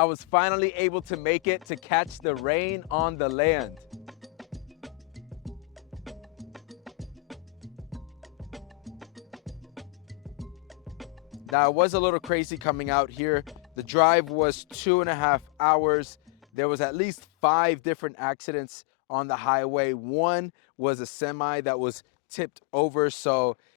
I was finally able to make it to catch the rain on the land. Now, it was a little crazy coming out here. The drive was 2.5 hours. There was at least 5 different accidents on the highway. One was a semi that was tipped over,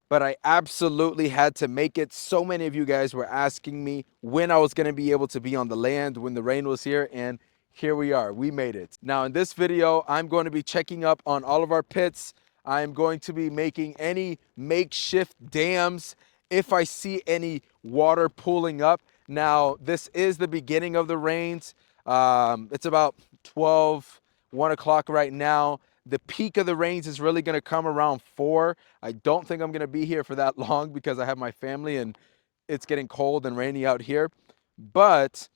but I absolutely had to make it. So many of you guys were asking me when I was gonna be able to be on the land when the rain was here, and here we are, we made it. Now in this video, I'm going to be checking up on all of our pits. I'm going to be making any makeshift dams if I see any water pooling up. Now, this is the beginning of the rains. It's about 1 o'clock right now. The peak of the rains is really gonna come around 4. I don't think I'm gonna be here for that long because I have my family and it's getting cold and rainy out here. But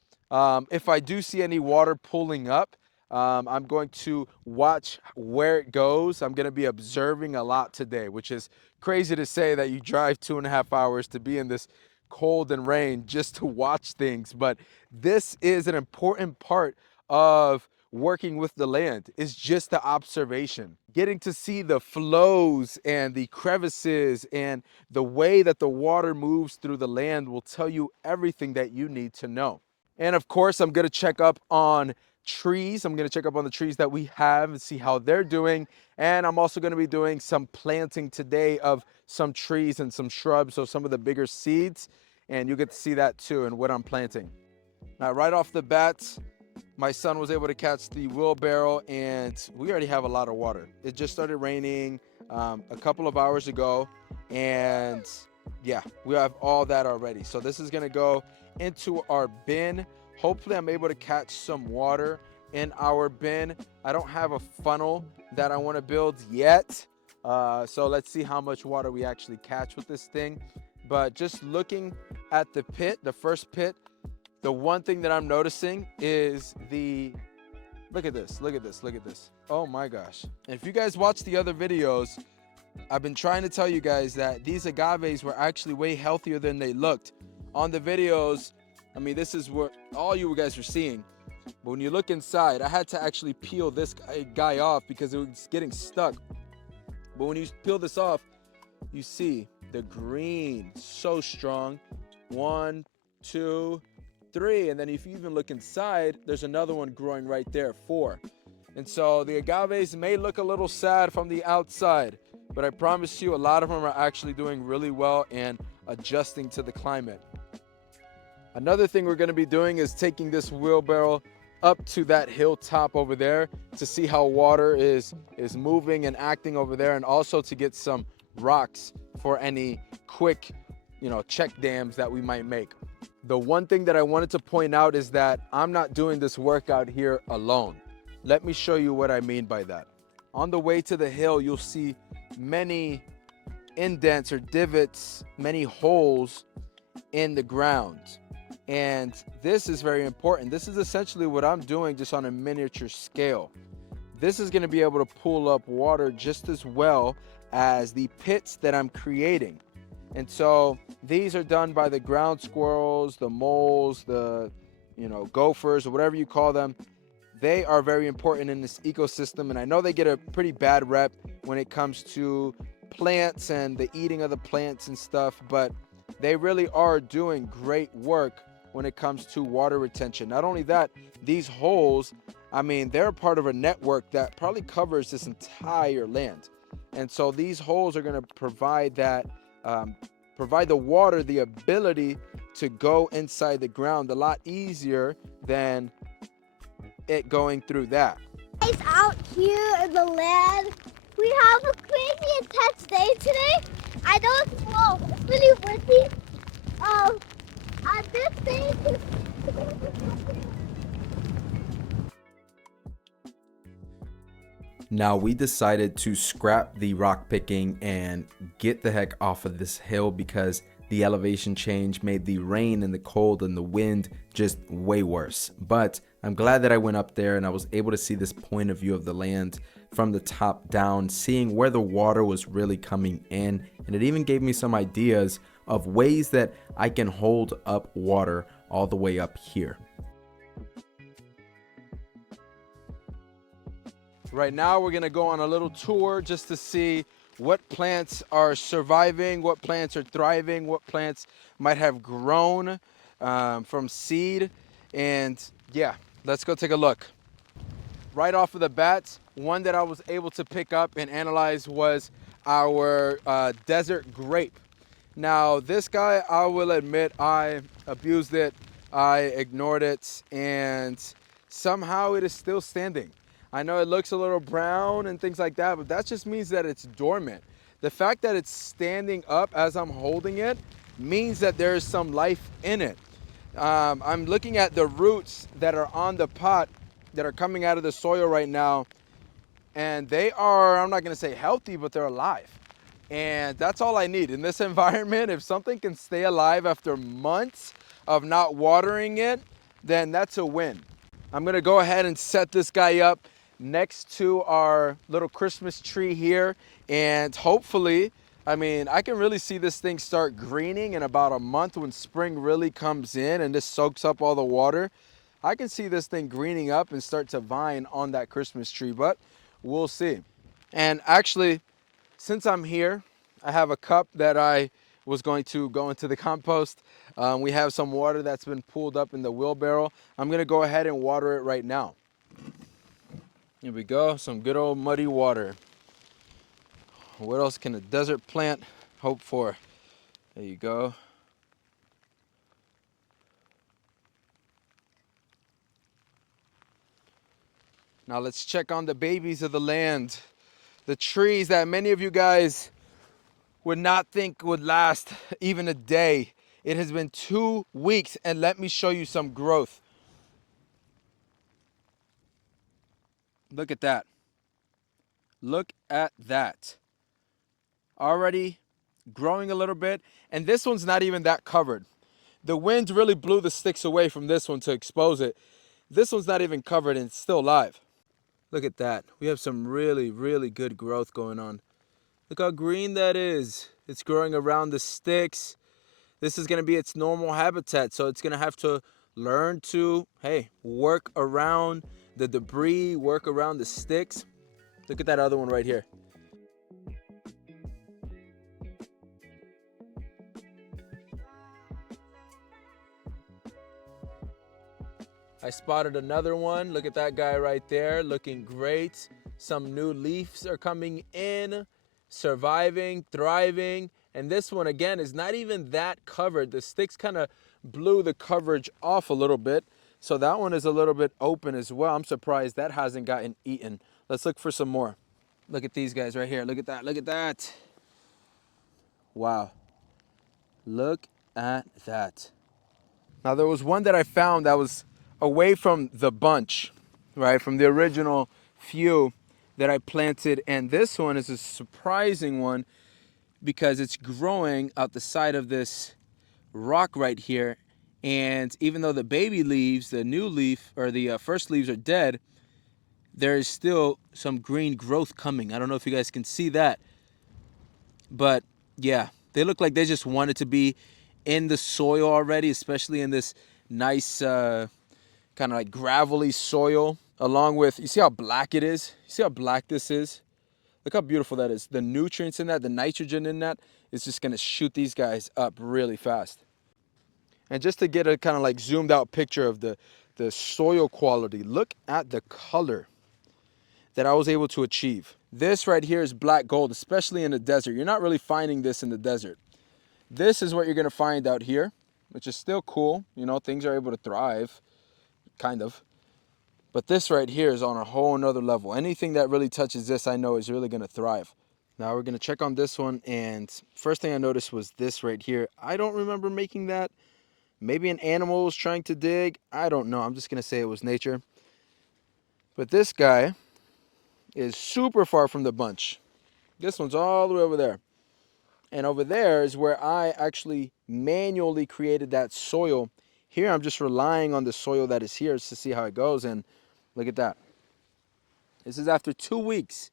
if I do see any water pooling up, I'm going to watch where it goes. I'm gonna be observing a lot today, which is crazy to say that you drive 2.5 hours to be in this cold and rain just to watch things. But this is an important part of working with the land, is just the observation, getting to see the flows and the crevices and the way that the water moves through the land will tell you everything that you need to know. And of course, I'm going to check up on trees. I'm going to check up on the trees that we have and see how they're doing. And I'm also going to be doing some planting today of some trees and some shrubs, so some of the bigger seeds, and you get to see that too and what I'm planting. Now, right off the bat, my son was able to catch the wheelbarrow, and we already have a lot of water. It just started raining a couple of hours ago, and yeah, we have all that already. So this is gonna go into our bin. Hopefully I'm able to catch some water in our bin. I don't have a funnel that I want to build yet, so let's see how much water we actually catch with this thing. But just looking at the pit, the first pit, the one thing that I'm noticing is look at this. Oh my gosh. And if you guys watch the other videos, I've been trying to tell you guys that these agaves were actually way healthier than they looked. On the videos, I mean, this is what all you guys are seeing. But when you look inside, I had to actually peel this guy off because it was getting stuck. But when you peel this off, you see the green, so strong. 1, 2, 3, and then if you even look inside, there's another one growing right there, 4. And so the agaves may look a little sad from the outside, but I promise you a lot of them are actually doing really well and adjusting to the climate. Another thing we're going to be doing is taking this wheelbarrow up to that hilltop over there to see how water is moving and acting over there, and also to get some rocks for any quick, check dams that we might make. The one thing that I wanted to point out is that I'm not doing this workout here alone. Let me show you what I mean by that. On the way to the hill, you'll see many indents or divots, many holes in the ground. And this is very important. This is essentially what I'm doing, just on a miniature scale. This is going to be able to pull up water just as well as the pits that I'm creating. And so these are done by the ground squirrels, the moles, the gophers, or whatever you call them. They are very important in this ecosystem, and I know they get a pretty bad rep when it comes to plants and the eating of the plants and stuff, but they really are doing great work when it comes to water retention. Not only that, these holes, I mean, they're part of a network that probably covers this entire land. And so these holes are going to provide the water the ability to go inside the ground a lot easier than it going through that. Guys, out here in the land, we have a crazy intense day today. I know it's slow, it's really windy. On this day, Now we decided to scrap the rock picking and get the heck off of this hill because the elevation change made the rain and the cold and the wind just way worse. But I'm glad that I went up there and I was able to see this point of view of the land from the top down, seeing where the water was really coming in. And it even gave me some ideas of ways that I can hold up water all the way up here. Right now, we're gonna go on a little tour just to see what plants are surviving, what plants are thriving, what plants might have grown from seed. And yeah, let's go take a look. Right off of the bat, one that I was able to pick up and analyze was our desert grape. Now, this guy, I will admit, I abused it, I ignored it, and somehow it is still standing. I know it looks a little brown and things like that, but that just means that it's dormant. The fact that it's standing up as I'm holding it means that there is some life in it. I'm looking at the roots that are on the pot that are coming out of the soil right now, and they are, I'm not going to say healthy, but they're alive. And that's all I need in this environment. If something can stay alive after months of not watering it, then that's a win. I'm gonna go ahead and set this guy up next to our little Christmas tree here. And hopefully, I mean, I can really see this thing start greening in about a month when spring really comes in and this soaks up all the water. I can see this thing greening up and start to vine on that Christmas tree, but we'll see. And actually, since I'm here, I have a cup that I was going to go into the compost. We have some water that's been pulled up in the wheelbarrow. I'm gonna go ahead and water it right now. Here we go, some good old muddy water. What else can a desert plant hope for? There you go. Now let's check on the babies of the land. The trees that many of you guys would not think would last even a day. It has been 2 weeks, and let me show you some growth. Look at that. Look at that. Already growing a little bit, and this one's not even that covered. The wind really blew the sticks away from this one to expose it. This one's not even covered and it's still live. Look at that. We have some really, really good growth going on. Look how green that is. It's growing around the sticks. This is going to be its normal habitat, so it's going to have to learn to, hey, work around the debris, work around the sticks. Look at that other one right here. I spotted another one. Look at that guy right there, looking great. Some new leaves are coming in, surviving, thriving. And this one, again, is not even that covered. The sticks kind of blew the coverage off a little bit. So that one is a little bit open as well. I'm surprised that hasn't gotten eaten. Let's look for some more. Look at these guys right here. Look at that. Look at that. Wow. Look at that. Now, there was one that I found that was away from the bunch, right? From the original few that I planted. And this one is a surprising one because it's growing out the side of this rock right here. And even though the baby leaves, the new leaf, or the first leaves are dead, there is still some green growth coming. I don't know if you guys can see that. But yeah, they look like they just wanted to be in the soil already, especially in this nice kind of like gravelly soil. Along with, you see how black it is? You see how black this is? Look how beautiful that is. The nutrients in that, the nitrogen in that is just gonna shoot these guys up really fast. And just to get a kind of like zoomed out picture of the soil quality, look at the color that I was able to achieve. This right here is black gold, especially in the desert. You're not really finding this in the desert. This is what you're gonna find out here, which is still cool. You know, things are able to thrive, kind of. But this right here is on a whole nother level. Anything that really touches this, I know is really gonna thrive. Now we're gonna check on this one, and first thing I noticed was this right here. I don't remember making that. Maybe an animal was trying to dig. I don't know. I'm just gonna say it was nature. But this guy is super far from the bunch. This one's all the way over there. And over there is where I actually manually created that soil. Here I'm just relying on the soil that is here to see how it goes. And look at that. This is after 2 weeks.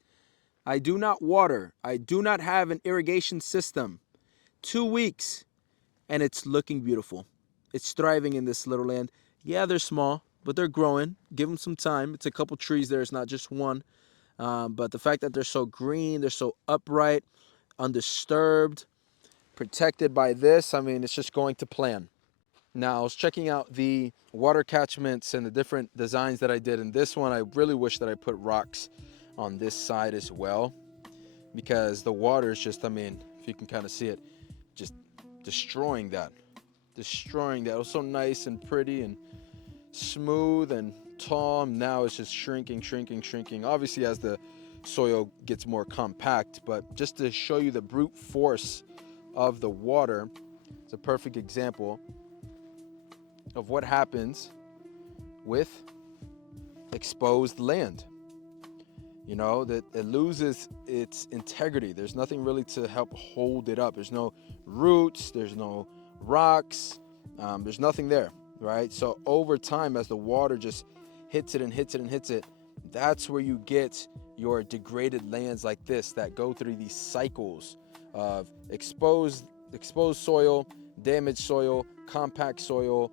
I do not water. I do not have an irrigation system. 2 weeks. And it's looking beautiful. It's thriving in this little land. Yeah, they're small, but they're growing. Give them some time. It's a couple trees there. It's not just one. But the fact that they're so green, they're so upright, undisturbed, protected by this, I mean, it's just going to plan. Now, I was checking out the water catchments and the different designs that I did. In this one, I really wish that I put rocks on this side as well, because the water is just, I mean, if you can kind of see it, just destroying that. Destroying that. It was so nice and pretty and smooth and tall. Now it's just shrinking, shrinking, shrinking. Obviously, as the soil gets more compact, but just to show you the brute force of the water, it's a perfect example of what happens with exposed land. You know, that it loses its integrity. There's nothing really to help hold it up. There's no roots, there's no rocks, there's nothing there, right? So over time, as the water just hits it and hits it and hits it, that's where you get your degraded lands like this that go through these cycles of exposed soil, damaged soil, compact soil,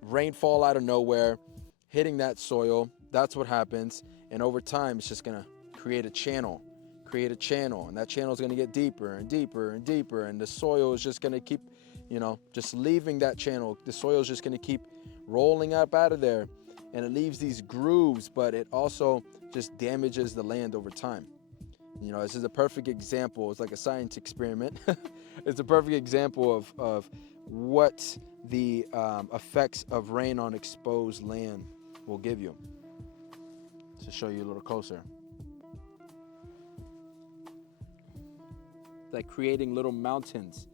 rainfall out of nowhere, hitting that soil. That's what happens. And over time, it's just going to create a channel. And that channel is going to get deeper and deeper and deeper. And the soil is just going to keep, just leaving that channel. The soil is just going to keep rolling up out of there. And it leaves these grooves, but it also just damages the land over time. This is a perfect example. It's like a science experiment. It's a perfect example of what the effects of rain on exposed land will give you. To show you a little closer. It's like creating little mountains.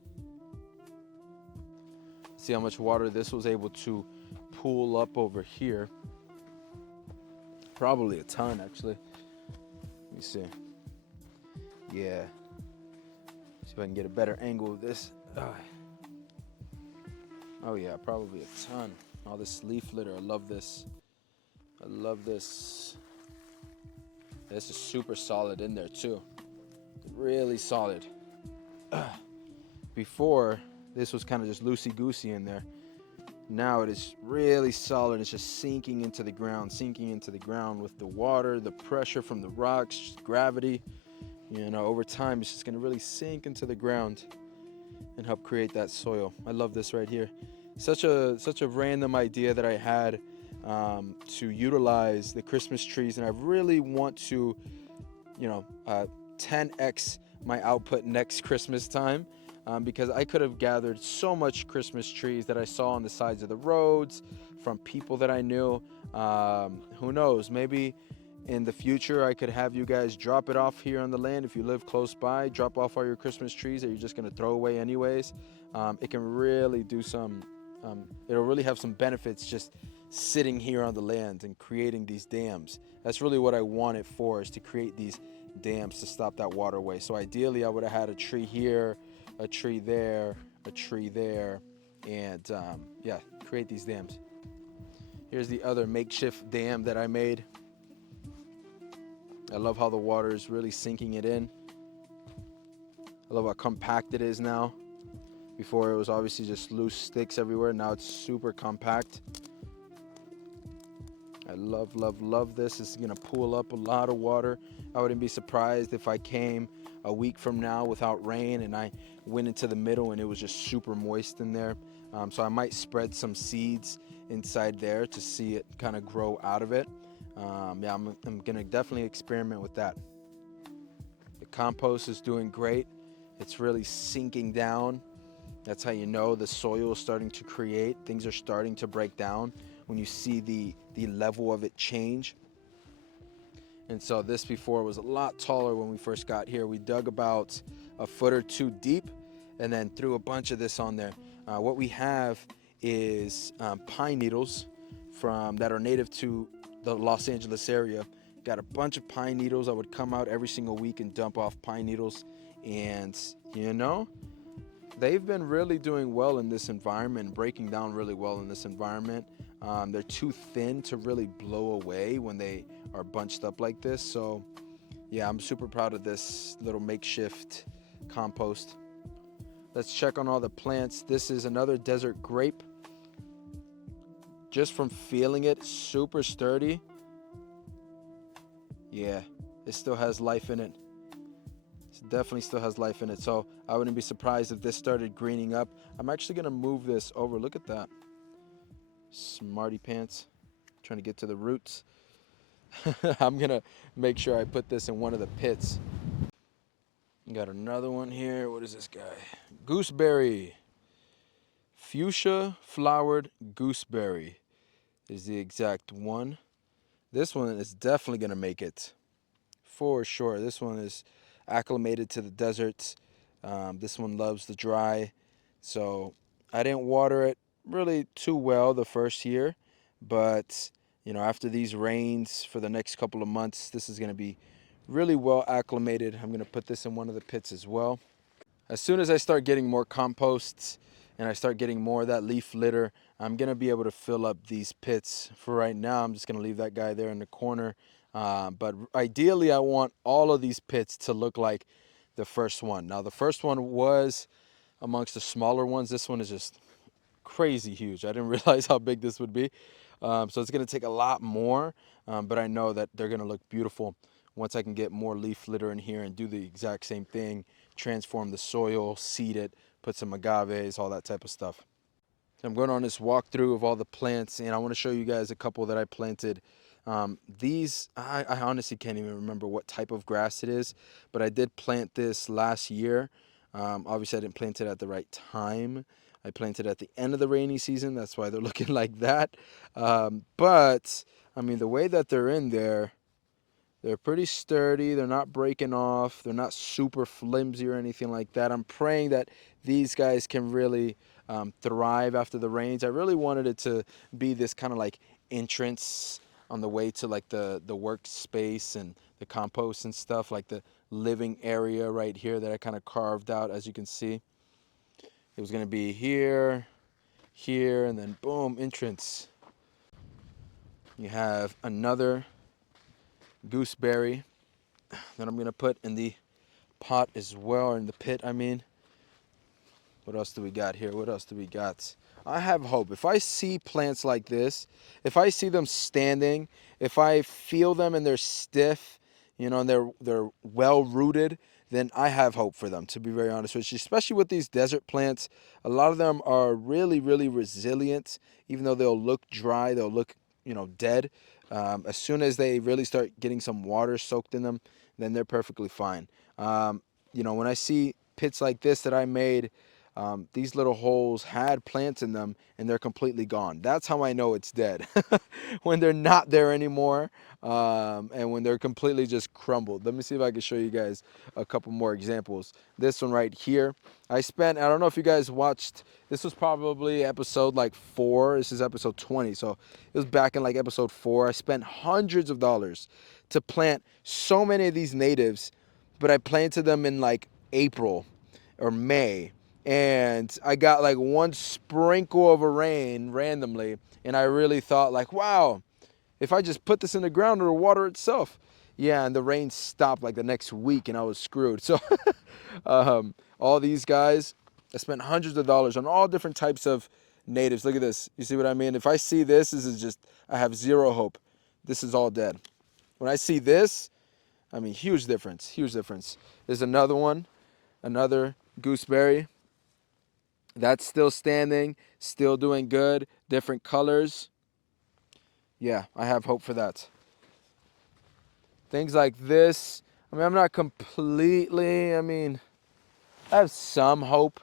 See how much water this was able to pool up over here. Probably a ton, actually. Let me see. Yeah. See if I can get a better angle of this. Oh yeah, probably a ton. All this leaf litter. I love this. This is super solid in there too. Really solid. Before, this was kind of just loosey-goosey in there. Now it is really solid. It's just sinking into the ground with the water, the pressure from the rocks, just gravity. Over time, it's just going to really sink into the ground and help create that soil. I love this right here. Such a random idea that I had to utilize the Christmas trees, and I really want to 10x my output next Christmas time, because I could have gathered so much Christmas trees that I saw on the sides of the roads from people that I knew. Who knows, maybe in the future I could have you guys drop it off here on the land. If you live close by, drop off all your Christmas trees that you're just going to throw away anyways. It can really do some it'll really have some benefits just sitting here on the land and creating these dams. That's really what I want it for, is to create these dams to stop that waterway. So ideally I would have had a tree here, a tree there, a tree there, and create these dams. Here's the other makeshift dam that I made. I love how the water is really sinking it in. I love how compact it is now. Before it was obviously just loose sticks everywhere. Now it's super compact. I love this. This is gonna pool up a lot of water. I wouldn't be surprised if I came a week from now without rain and I went into the middle and it was just super moist in there. So I might spread some seeds inside there to see it kind of grow out of it. I'm gonna definitely experiment with that. The compost is doing great. It's really sinking down. That's how you know the soil is starting to create. Things are starting to break down when you see the level of it change. And so this before was a lot taller when we first got here. We dug about a foot or two deep and then threw a bunch of this on there. What we have is pine needles that are native to the Los Angeles area. Got a bunch of pine needles. I would come out every single week and dump off pine needles. And they've been really doing well in this environment, breaking down really well in this environment. They're too thin to really blow away when they are bunched up like this. So yeah, I'm super proud of this little makeshift compost. Let's check on all the plants. This is another desert grape. Just from feeling it, super sturdy. Yeah, It still has life in it. It definitely still has life in it. So I wouldn't be surprised if this started greening up. I'm actually gonna move this over. Look at that. Smarty pants. Trying to get to the roots. I'm gonna make sure I put this in one of the pits. Got another one here. What is this guy? Gooseberry. Fuchsia flowered gooseberry is the exact one. This one is definitely gonna make it for sure. This one is acclimated to the deserts. This one loves the dry. So I didn't water it really too well the first year, but after these rains for the next couple of months, this is going to be really well acclimated. I'm going to put this in one of the pits as well. As soon as I start getting more composts and I start getting more of that leaf litter, I'm going to be able to fill up these pits. For right now, I'm just going to leave that guy there in the corner. But ideally, I want all of these pits to look like the first one. Now, the first one was amongst the smaller ones. This one is just crazy huge. I didn't realize how big this would be. So it's going to take a lot more, but I know that they're going to look beautiful once I can get more leaf litter in here and do the exact same thing, transform the soil, seed it, put some agaves, all that type of stuff. So I'm going on this walkthrough of all the plants, and I want to show you guys a couple that I planted. I honestly can't even remember what type of grass it is, but I did plant this last year. Obviously, I didn't plant it at the right time. I planted at the end of the rainy season. That's why they're looking like that. But I mean, the way that they're in there, they're pretty sturdy. They're not breaking off. They're not super flimsy or anything like that. I'm praying that these guys can really thrive after the rains. I really wanted it to be this kind of like entrance on the way to like the workspace and the compost and stuff, like the living area right here that I kind of carved out, as you can see. It was going to be here, here, and then boom, entrance. You have another gooseberry that I'm going to put in the pot as well, or in the pit, I mean. What else do we got here? What else do we got? I have hope. If I see plants like this, if I see them standing, if I feel them and they're stiff, and they're well rooted, then I have hope for them, to be very honest with you. Especially with these desert plants, a lot of them are really, really resilient. Even though they'll look dry, they'll look, dead. As soon as they really start getting some water soaked in them, then they're perfectly fine. When I see pits like this that I made, these little holes had plants in them and they're completely gone. That's how I know it's dead. When they're not there anymore, and when they're completely just crumbled. Let me see if I can show you guys a couple more examples. This one right here, I don't know if you guys watched, this was probably episode like 4. This is episode 20. So it was back in like episode 4. I spent hundreds of dollars to plant so many of these natives, but I planted them in like April or May, and I got like one sprinkle of a rain randomly, and I really thought like, wow, if I just put this in the ground, it'll water itself. Yeah, and the rain stopped like the next week, and I was screwed. So all these guys, I spent hundreds of dollars on all different types of natives. Look at this. You see what I mean? If I see this is just, I have zero hope. This is all dead. When I see this, I mean, huge difference, huge difference. There's another one, another gooseberry. That's still standing, still doing good, different colors. Yeah, I have hope for that. Things like this, I mean, I'm not completely, I have some hope,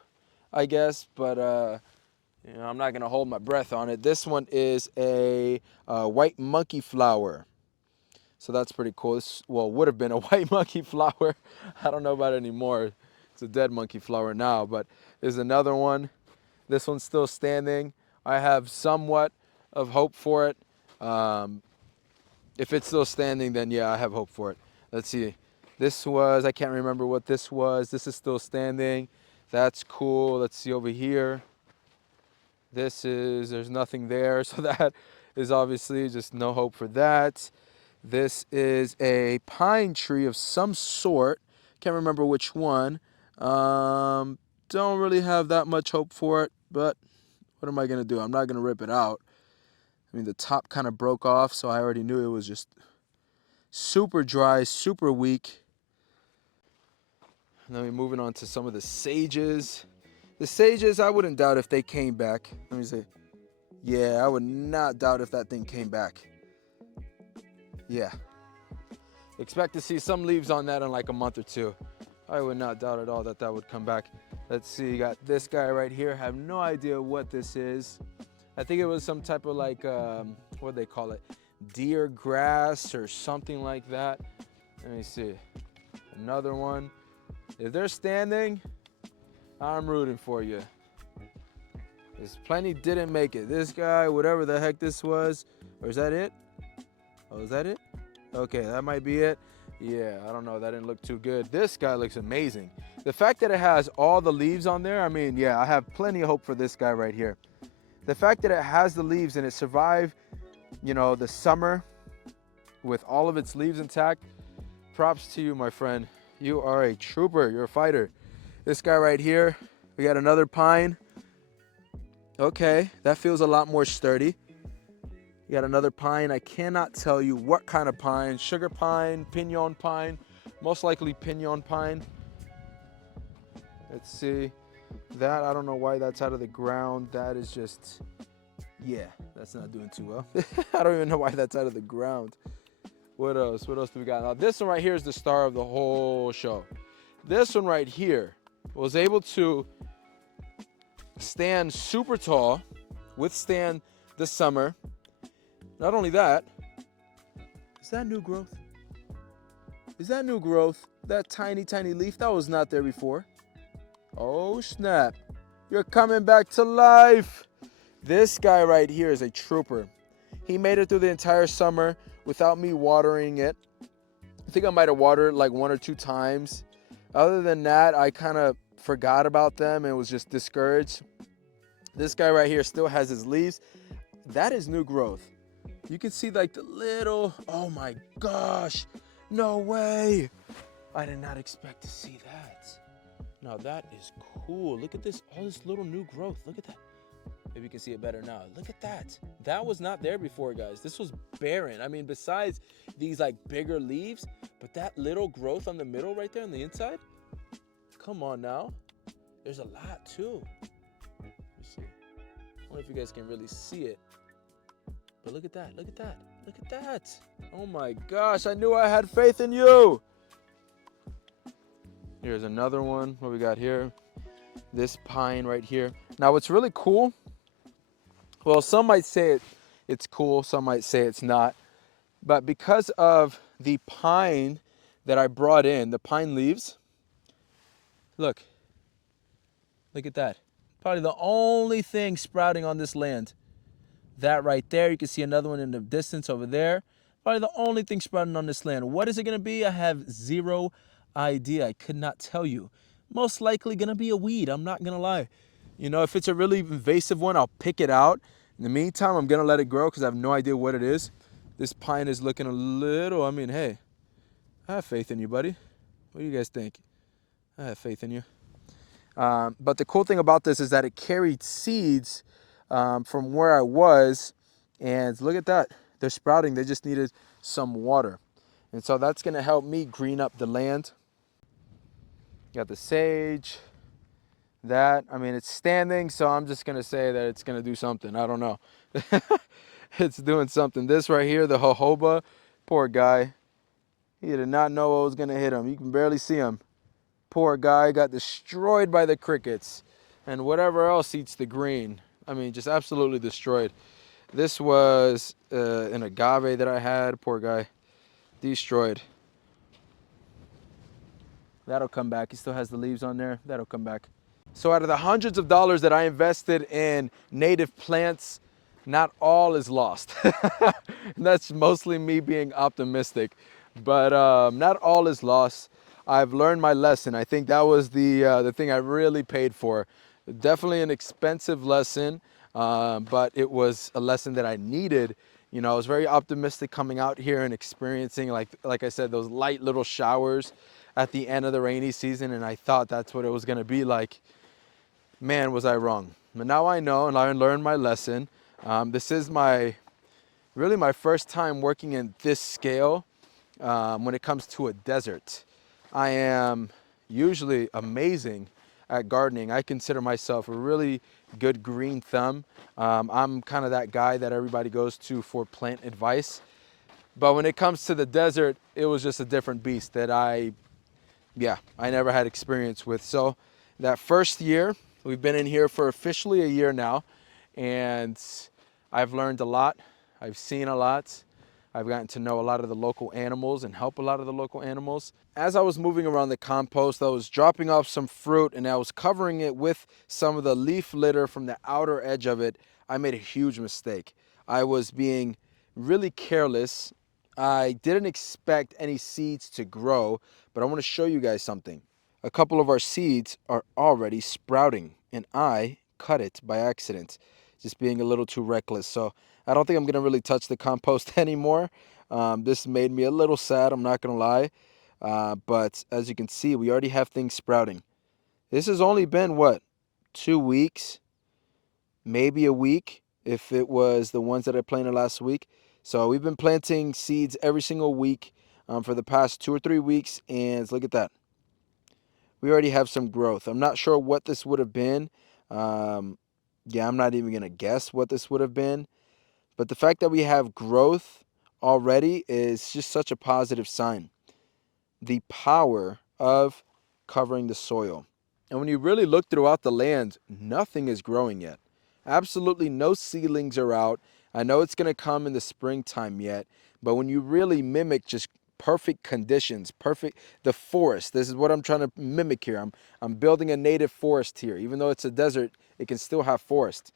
I guess, but I'm not gonna hold my breath on it. This one is a white monkey flower. So that's pretty cool. This, well, would have been a white monkey flower. I don't know about it anymore. It's a dead monkey flower now, but there's another one. This one's still standing. I have somewhat of hope for it. If it's still standing, then yeah, I have hope for it. Let's see. I can't remember what this was. This is still standing. That's cool. Let's see over here. There's nothing there. So that is obviously just no hope for that. This is a pine tree of some sort. Can't remember which one. Don't really have that much hope for it, but what am I going to do? I'm not going to rip it out. I mean, the top kind of broke off, so I already knew it was just super dry, super weak. And then we're moving on to some of the sages. The sages, I wouldn't doubt if they came back. Let me see. Yeah, I would not doubt if that thing came back. Yeah. Expect to see some leaves on that in like a month or two. I would not doubt at all that that would come back. Let's see, you got this guy right here. Have no idea what this is. I think it was some type of like, what do they call it? Deer grass or something like that. Let me see. Another one. If they're standing, I'm rooting for you. There's plenty didn't make it. This guy, whatever the heck this was, or is that it? Oh, is that it? Okay, that might be it. Yeah, I don't know. That didn't look too good. This guy looks amazing. The fact that it has all the leaves on there, I mean, yeah, I have plenty of hope for this guy right here. The fact that it has the leaves and it survived, you know, the summer with all of its leaves intact, props to you, my friend. You are a trooper. You're a fighter. This guy right here, we got another pine. Okay, that feels a lot more sturdy. You got another pine. I cannot tell you what kind of pine. Sugar pine, pinon pine, most likely pinon pine. Let's see. That, I don't know why that's out of the ground. That is just, yeah, that's not doing too well. I don't even know why that's out of the ground. What else? What else do we got? Now, this one right here is the star of the whole show. This one right here was able to stand super tall, withstand the summer. Not only that, is that new growth? Is that new growth? That tiny, tiny leaf, that was not there before. Oh, snap. You're coming back to life. This guy right here is a trooper. He made it through the entire summer without me watering it. I think I might have watered it like 1 or 2 times. Other than that, I kind of forgot about them and was just discouraged. This guy right here still has his leaves. That is new growth. You can see like the little, oh my gosh, no way. I did not expect to see that. Now that is cool. Look at this, all this little new growth. Look at that. Maybe you can see it better now. Look at that. That was not there before, guys. This was barren. I mean, besides these like bigger leaves, but that little growth on the middle right there on the inside, come on now. There's a lot too. Let me see. I don't know if you guys can really see it. But look at that, look at that, look at that. Oh my gosh, I knew I had faith in you. Here's another one. What we got here? This pine right here. Now what's really cool, well, some might say it's cool, some might say it's not. But because of the pine that I brought in, the pine leaves, look at that. Probably the only thing sprouting on this land. That right there, you can see another one in the distance over there. Probably the only thing sprouting on this land. What is it going to be? I have zero idea. I could not tell you. Most likely going to be a weed. I'm not going to lie. You know, if it's a really invasive one, I'll pick it out. In the meantime, I'm going to let it grow because I have no idea what it is. This pine is looking a little, I mean, hey, I have faith in you, buddy. What do you guys think? I have faith in you. But the cool thing about this is that it carried seeds from where I was, and look at that. They're sprouting. They just needed some water. And so that's going to help me green up the land. Got the sage. That, I mean, it's standing, so I'm just going to say that it's going to do something. I don't know. It's doing something. This right here, the jojoba, poor guy. He did not know what was going to hit him. You can barely see him. Poor guy got destroyed by the crickets and whatever else eats the green. I mean, just absolutely destroyed. This was an agave that I had. Poor guy. Destroyed. That'll come back. He still has the leaves on there. That'll come back. So out of the hundreds of dollars that I invested in native plants, not all is lost. That's mostly me being optimistic. But not all is lost. I've learned my lesson. I think that was the thing I really paid for. Definitely an expensive lesson, but it was a lesson that I needed. You know, I was very optimistic coming out here and experiencing, like I said, those light little showers at the end of the rainy season, and I thought that's what it was going to be like. Man, was I wrong. But now I know, and I learned my lesson. This is really my first time working in this scale. when it comes to a desert. I am usually amazing at gardening. I consider myself a really good green thumb. I'm kind of that guy that everybody goes to for plant advice. But when it comes to the desert, it was just a different beast that I never had experience with. So that first year, we've been in here for officially a year now, and I've learned a lot. I've seen a lot. I've gotten to know a lot of the local animals and help a lot of the local animals. As I was moving around the compost, I was dropping off some fruit and I was covering it with some of the leaf litter from the outer edge of it. I made a huge mistake. I was being really careless. I didn't expect any seeds to grow, but I want to show you guys something. A couple of our seeds are already sprouting, and I cut it by accident, just being a little too reckless. So I don't think I'm going to really touch the compost anymore. This made me a little sad, I'm not going to lie. But as you can see, we already have things sprouting. This has only been, what, 2 weeks? Maybe a week if it was the ones that I planted last week. So we've been planting seeds every single week for the past 2 or 3 weeks, and look at that. We already have some growth. I'm not sure what this would have been. Um, yeah, I'm not even going to guess what this would have been. But the fact that we have growth already is just such a positive sign. The power of covering the soil. And when you really look throughout the land, nothing is growing yet. Absolutely no seedlings are out. I know it's going to come in the springtime yet, but when you really mimic just perfect conditions, perfect the forest. This is what I'm trying to mimic here. I'm building a native forest here. Even though it's a desert, it can still have forest.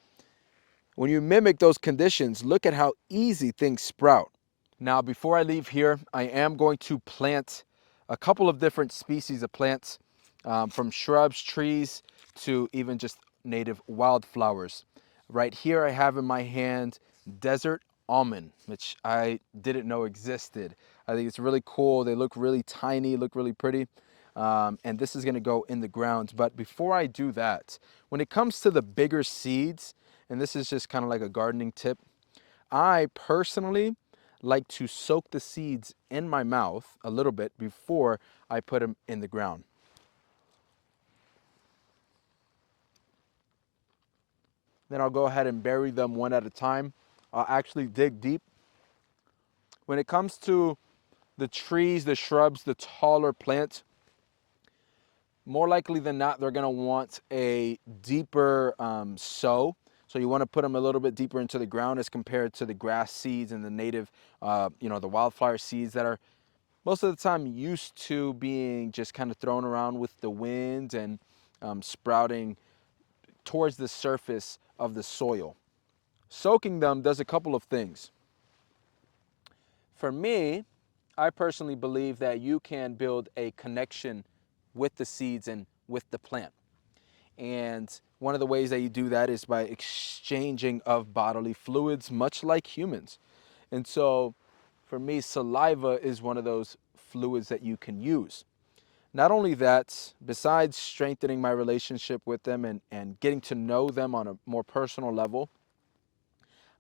When you mimic those conditions, look at how easy things sprout. Now, before I leave here, I am going to plant a couple of different species of plants, from shrubs, trees, to even just native wildflowers. Right here, I have in my hand desert almond, which I didn't know existed. I think it's really cool. They look really tiny, look really pretty. And this is going to go in the ground. But before I do that, when it comes to the bigger seeds, and this is just kind of like a gardening tip, I personally like to soak the seeds in my mouth a little bit before I put them in the ground. Then I'll go ahead and bury them one at a time. I'll actually dig deep. When it comes to the trees, the shrubs, the taller plants, more likely than not, they're gonna want a deeper sow. So you want to put them a little bit deeper into the ground as compared to the grass seeds and the native, the wildflower seeds that are most of the time used to being just kind of thrown around with the wind and sprouting towards the surface of the soil. Soaking them does a couple of things. For me, I personally believe that you can build a connection with the seeds and with the plant. And one of the ways that you do that is by exchanging of bodily fluids, much like humans. And so for me, saliva is one of those fluids that you can use. Not only that, besides strengthening my relationship with them and getting to know them on a more personal level,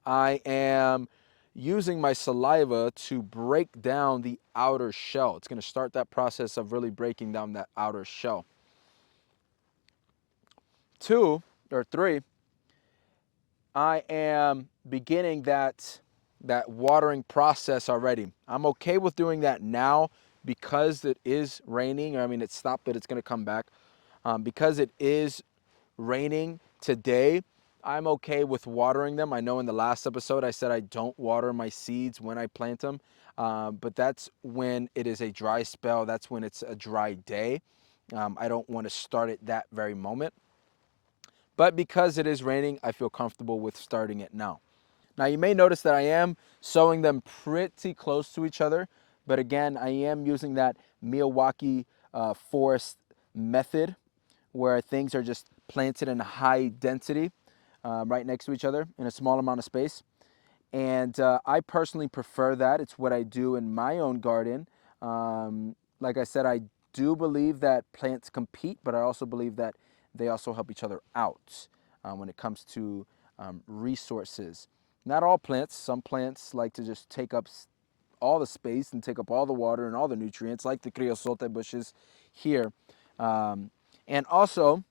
I am using my saliva to break down the outer shell. It's going to start that process of really breaking down that outer shell. Two, or three, I am beginning that watering process already. I'm okay with doing that now because it is raining. I mean, it stopped, but it's going to come back. Because it is raining today, I'm okay with watering them. I know in the last episode I said I don't water my seeds when I plant them, but that's when it is a dry spell. That's when it's a dry day. I don't want to start it that very moment. But because it is raining, I feel comfortable with starting it now. Now you may notice that I am sowing them pretty close to each other, but again, I am using that Milwaukee forest method where things are just planted in high density right next to each other in a small amount of space. And I personally prefer that. It's what I do in my own garden. Like I said, I do believe that plants compete, but I also believe that they also help each other out when it comes to resources. Not all plants. Some plants like to just take up all the space and take up all the water and all the nutrients, like the creosote bushes here. And also,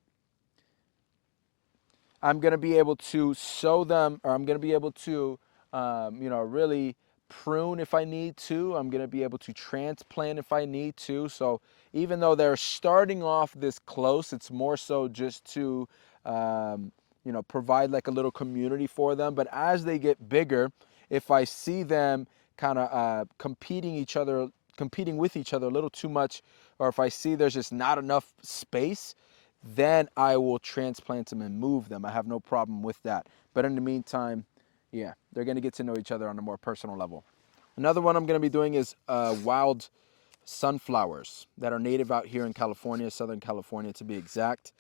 I'm going to be able to sow them, or I'm going to be able to, really prune if I need to. I'm going to be able to transplant if I need to. So even though they're starting off this close, it's more so just to, provide like a little community for them. But as they get bigger, if I see them kind of competing with each other a little too much, or if I see there's just not enough space, then I will transplant them and move them. I have no problem with that. But in the meantime, yeah, they're going to get to know each other on a more personal level. Another one I'm going to be doing is wild sunflowers that are native out here in California, Southern California to be exact.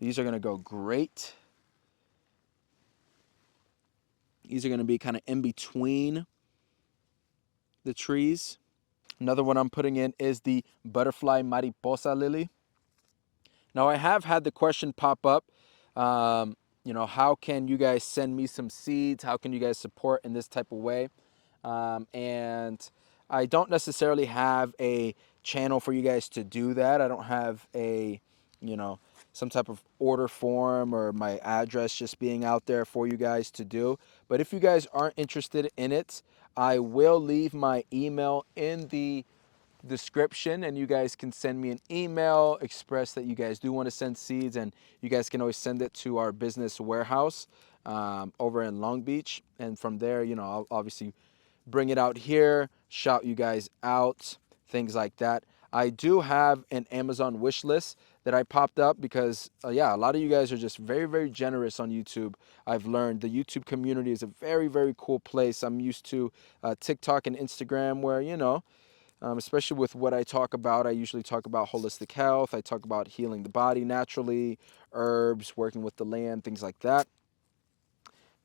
These are going to go great. These are going to be kind of in between the trees. Another one I'm putting in is the butterfly mariposa lily. Now, I have had the question pop up, how can you guys send me some seeds? How can you guys support in this type of way? And I don't necessarily have a channel for you guys to do that. I don't have some type of order form or my address just being out there for you guys to do. But if you guys aren't interested in it, I will leave my email in the description, and you guys can send me an email, express that you guys do want to send seeds, and you guys can always send it to our business warehouse over in Long Beach. And from there, I'll obviously bring it out here, shout you guys out, things like that. I do have an Amazon wish list that I popped up because, a lot of you guys are just very, very generous on YouTube. I've learned the YouTube community is a very, very cool place. I'm used to TikTok and Instagram where, especially with what I talk about. I usually talk about holistic health. I talk about healing the body naturally, herbs, working with the land, things like that.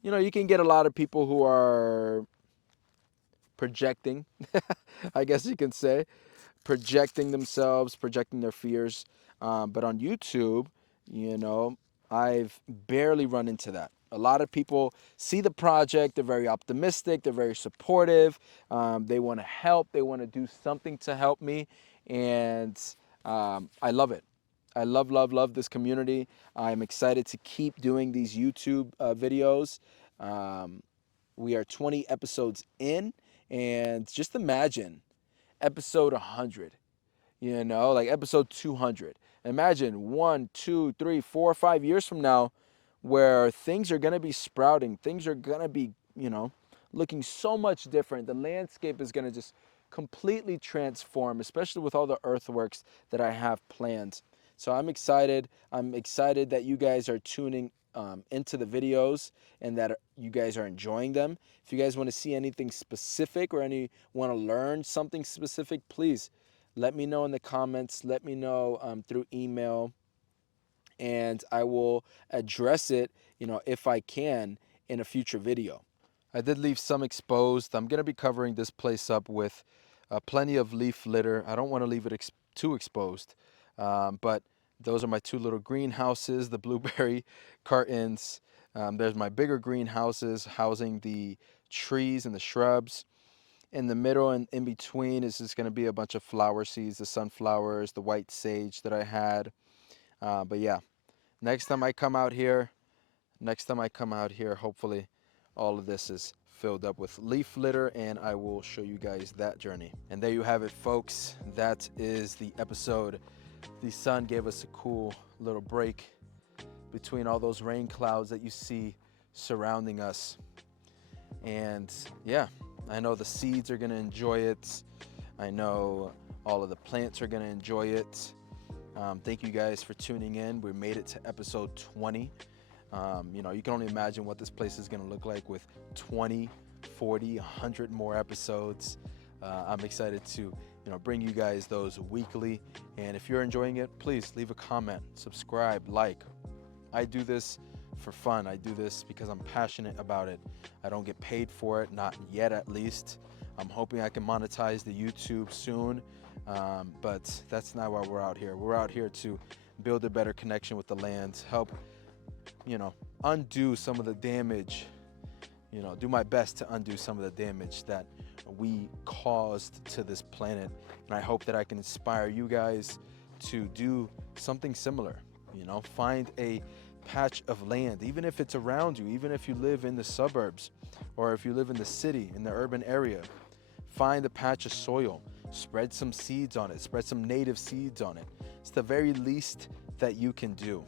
You can get a lot of people who are projecting, I guess you can say, projecting themselves, projecting their fears. But on YouTube, you know, I've barely run into that. A lot of people see the project, they're very optimistic, they're very supportive, they want to help, they want to do something to help me, and I love it. I love, love, love this community. I'm excited to keep doing these YouTube videos. Um, we are 20 episodes in, and just imagine episode 100, like episode 200. Imagine 1, 2, 3, 4, 5 years from now where things are going to be sprouting. Things are going to be, looking so much different. The landscape is going to just completely transform, especially with all the earthworks that I have planned. So I'm excited. I'm excited that you guys are tuning into the videos and that you guys are enjoying them. If you guys want to see anything specific or want to learn something specific, please let me know in the comments. Let me know through email, and I will address it, if I can, in a future video. I did leave some exposed. I'm going to be covering this place up with plenty of leaf litter. I don't want to leave it too exposed, but those are my two little greenhouses, the blueberry cartons. There's my bigger greenhouses housing the trees and the shrubs. In the middle and in between is just going to be a bunch of flower seeds, the sunflowers, the white sage that I had. But yeah, next time I come out here, hopefully all of this is filled up with leaf litter, and I will show you guys that journey. And there you have it, folks. That is the episode. The sun gave us a cool little break between all those rain clouds that you see surrounding us. And yeah, I know the seeds are going to enjoy it. I know all of the plants are going to enjoy it. Thank you guys for tuning in. We made it to episode 20. You can only imagine what this place is going to look like with 20, 40, 100 more episodes. I'm excited to bring you guys those weekly. And if you're enjoying it, please leave a comment, subscribe, like. I do this for fun. I do this because I'm passionate about it. I don't get paid for it, not yet at least. I'm hoping I can monetize the YouTube soon, but that's not why we're out here. We're out here to build a better connection with the land, help, undo some of the damage, do my best to undo some of the damage that we caused to this planet. And I hope that I can inspire you guys to do something similar. You know, find a patch of land, even if it's around you, even if you live in the suburbs or if you live in the city, in the urban area. Find a patch of soil, spread some seeds on it, spread some native seeds on it. It's the very least that you can do.